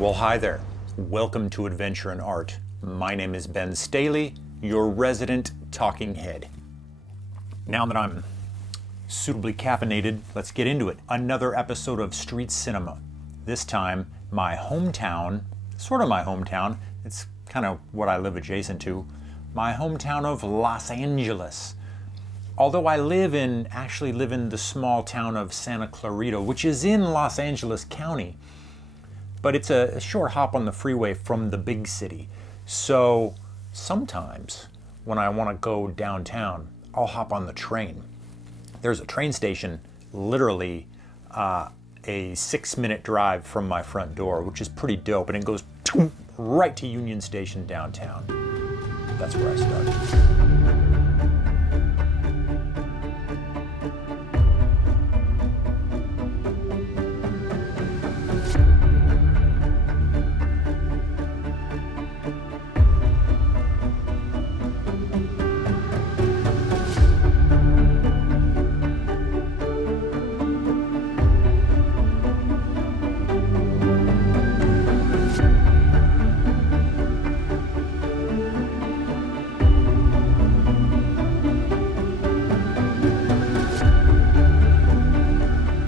Well, hi there. Welcome to Adventure in Art. My name is Ben Staley, your resident talking head. Now that I'm suitably caffeinated, let's get into it. Another episode of Street Cinema. This time, my hometown, sort of my hometown, it's kind of what I live adjacent to, my hometown of Los Angeles. Although I actually live in the small town of Santa Clarita, which is in Los Angeles County, but it's a short hop on the freeway from the big city. So sometimes when I want to go downtown, I'll hop on the train. There's a train station literally a 6-minute drive from my front door, which is pretty dope, and it goes right to Union Station downtown. That's where I started.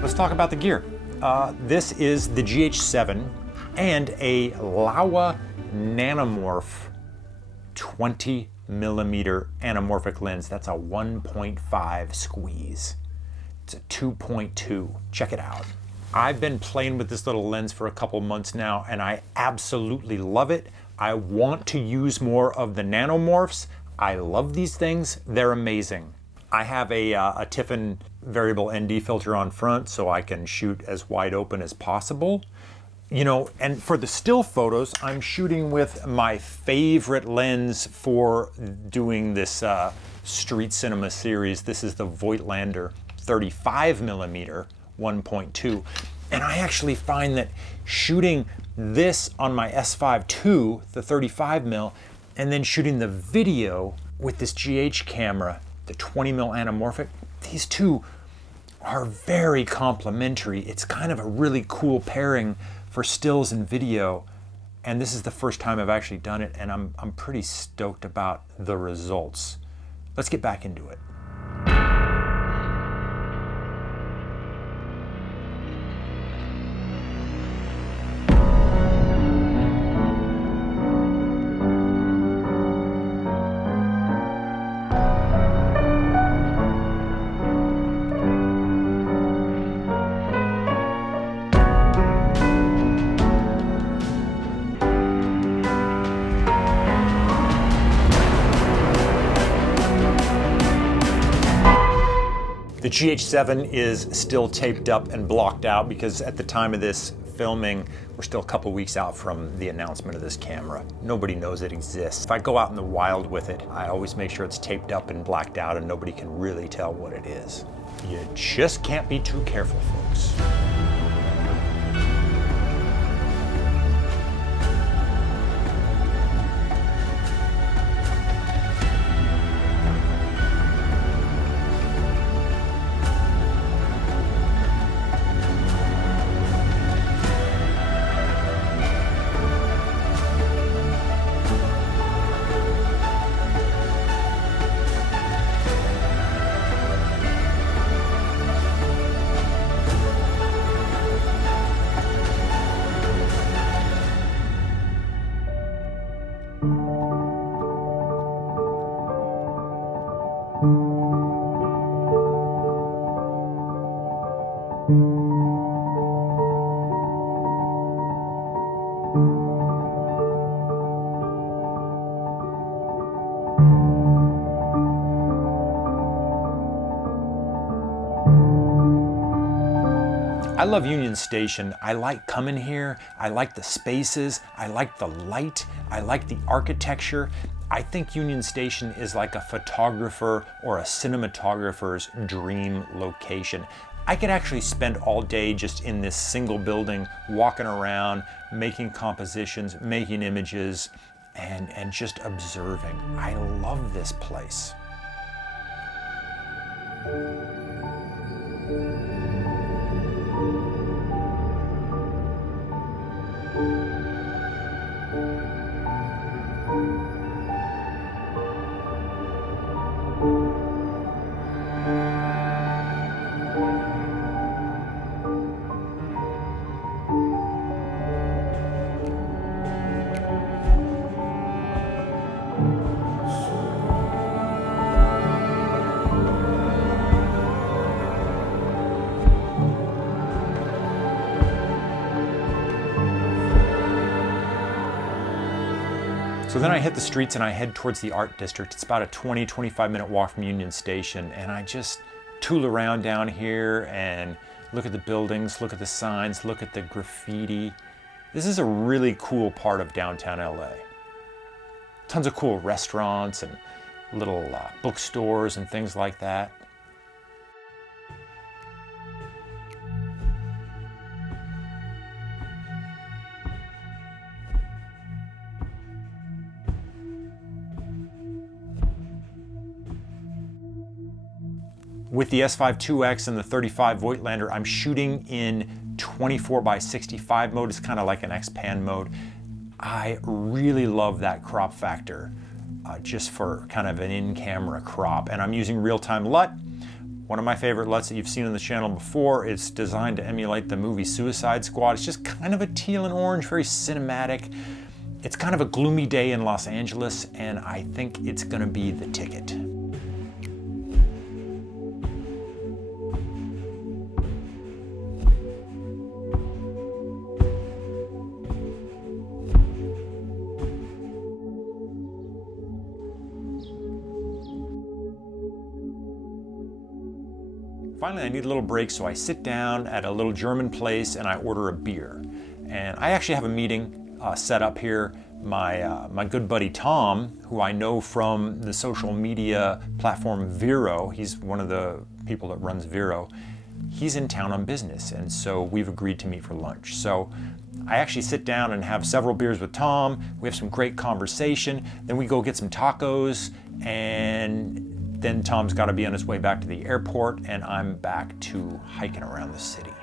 Let's talk about the gear. This is the GH7 and a Laowa Nanomorph 20mm anamorphic lens. That's a 1.5 squeeze. It's a 2.2. Check it out. I've been playing with this little lens for a couple months now, and I absolutely love it. I want to use more of the Nanomorphs. I love these things. They're amazing. I have a Tiffin variable ND filter on front, so I can shoot as wide open as possible. You know, and for the still photos, I'm shooting with my favorite lens for doing this street cinema series. This is the Voigtlander 35mm 1.2. And I actually find that shooting this on my S5 II, the 35mm, and then shooting the video with this GH camera, the 20mm anamorphic, these two are very complementary. It's kind of a really cool pairing for stills and video. And this is the first time I've actually done it, and I'm pretty stoked about the results. Let's get back into it. The GH7 is still taped up and blocked out because at the time of this filming, we're still a couple weeks out from the announcement of this camera. Nobody knows it exists. If I go out in the wild with it, I always make sure it's taped up and blacked out and nobody can really tell what it is. You just can't be too careful, folks. I love Union Station. I like coming here. I like the spaces. I like the light. I like the architecture. I think Union Station is like a photographer or a cinematographer's dream location. I could actually spend all day just in this single building, walking around, making compositions, making images, and just observing. I love this place. So then I hit the streets and I head towards the art district. It's about a 20-25 minute walk from Union Station, and I just tool around down here and look at the buildings, look at the signs, look at the graffiti. This is a really cool part of downtown LA. Tons of cool restaurants and little bookstores and things like that. With the S5IIX and the 35 Voigtlander, I'm shooting in 24x65 mode. It's kind of like an X-Pan mode. I really love that crop factor, just for kind of an in-camera crop. And I'm using real-time LUT. One of my favorite LUTs that you've seen on the channel before. It's designed to emulate the movie Suicide Squad. It's just kind of a teal and orange, very cinematic. It's kind of a gloomy day in Los Angeles, and I think it's gonna be the ticket. Finally, I need a little break, so I sit down at a little German place and I order a beer. And I actually have a meeting set up here. My good buddy Tom, who I know from the social media platform Vero, he's one of the people that runs Vero, he's in town on business, and so we've agreed to meet for lunch. So I actually sit down and have several beers with Tom. We have some great conversation. Then we go get some tacos, and then Tom's got to be on his way back to the airport, and I'm back to hiking around the city.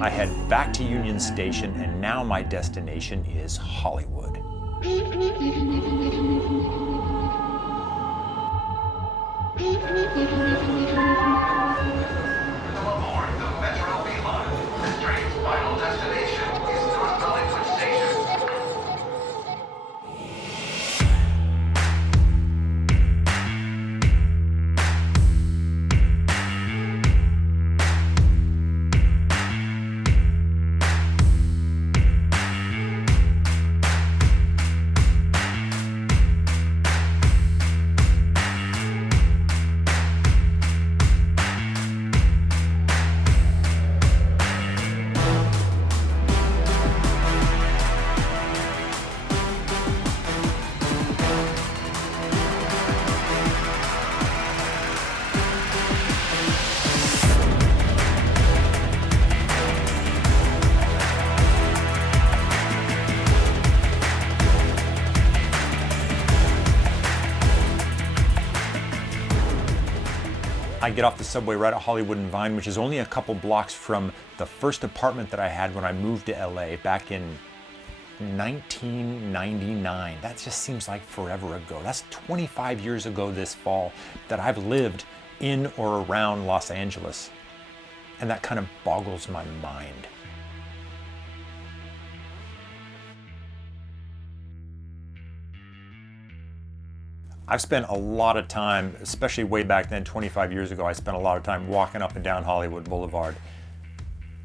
I head back to Union Station, and now my destination is Hollywood. I get off the subway right at Hollywood and Vine, which is only a couple blocks from the first apartment that I had when I moved to LA back in 1999. That just seems like forever ago. That's 25 years ago this fall that I've lived in or around Los Angeles. And that kind of boggles my mind. I've spent a lot of time, especially way back then, 25 years ago, I spent a lot of time walking up and down Hollywood Boulevard.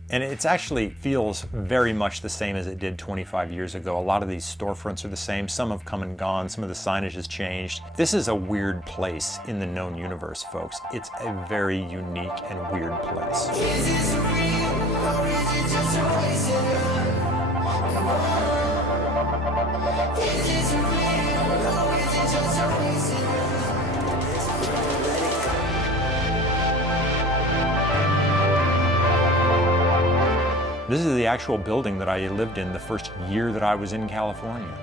And it actually feels very much the same as it did 25 years ago. A lot of these storefronts are the same. Some have come and gone. Some of the signage has changed. This is a weird place in the known universe, folks. It's a very unique and weird place. Is this real, or is it just a place in Is this real, or is it just This is the actual building that I lived in the first year that I was in California.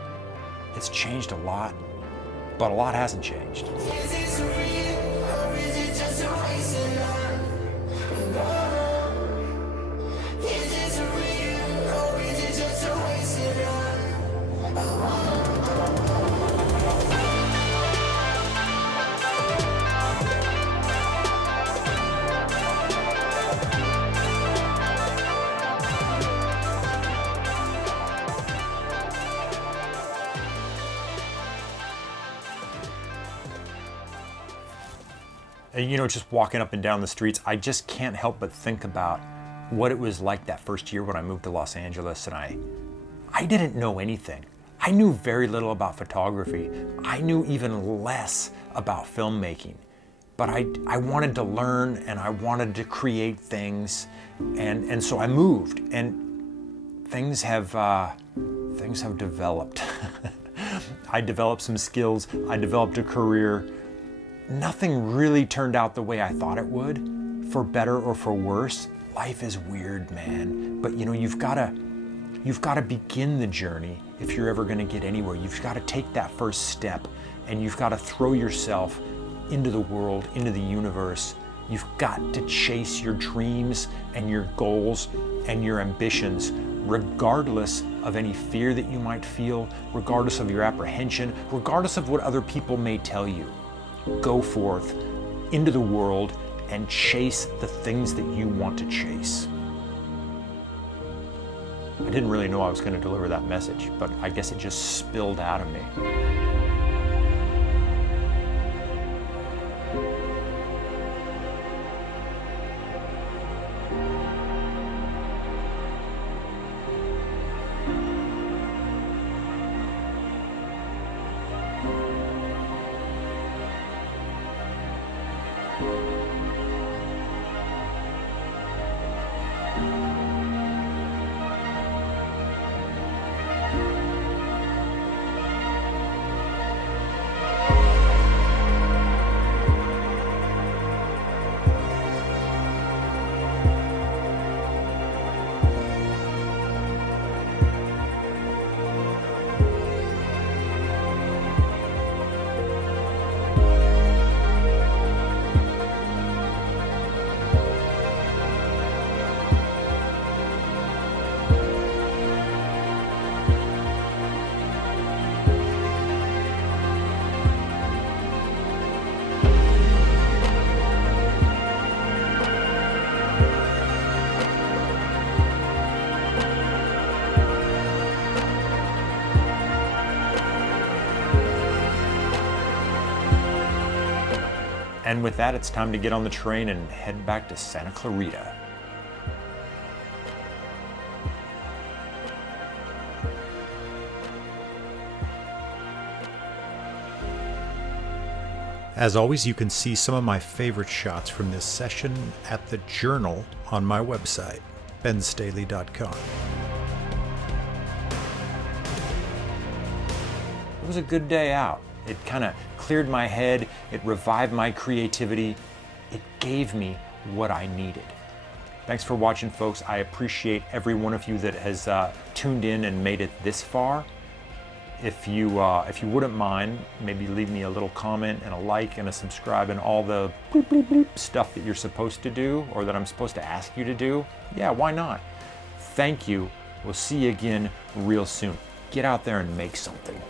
It's changed a lot, but a lot hasn't changed. And you know, just walking up and down the streets, I just can't help but think about what it was like that first year when I moved to Los Angeles, and I didn't know anything. I knew very little about photography. I knew even less about filmmaking. But I wanted to learn, and I wanted to create things, and so I moved, and things have developed. I developed some skills, I developed a career. Nothing really turned out the way I thought it would, for better or for worse. Life is weird, man. But you know, you've got to begin the journey if you're ever going to get anywhere. You've got to take that first step, and you've got to throw yourself into the world, into the universe. You've got to chase your dreams and your goals and your ambitions, regardless of any fear that you might feel, regardless of your apprehension, regardless of what other people may tell you. Go forth into the world and chase the things that you want to chase. I didn't really know I was going to deliver that message, but I guess it just spilled out of me. And with that, it's time to get on the train and head back to Santa Clarita. As always, you can see some of my favorite shots from this session at the journal on my website, benstaley.com. It was a good day out. It kind of cleared my head, it revived my creativity, it gave me what I needed. Thanks for watching, folks. I appreciate every one of you that has tuned in and made it this far. If you wouldn't mind, maybe leave me a little comment and a like and a subscribe and all the bloop, bloop, bloop stuff that you're supposed to do or that I'm supposed to ask you to do. Yeah, why not? Thank you. We'll see you again real soon. Get out there and make something.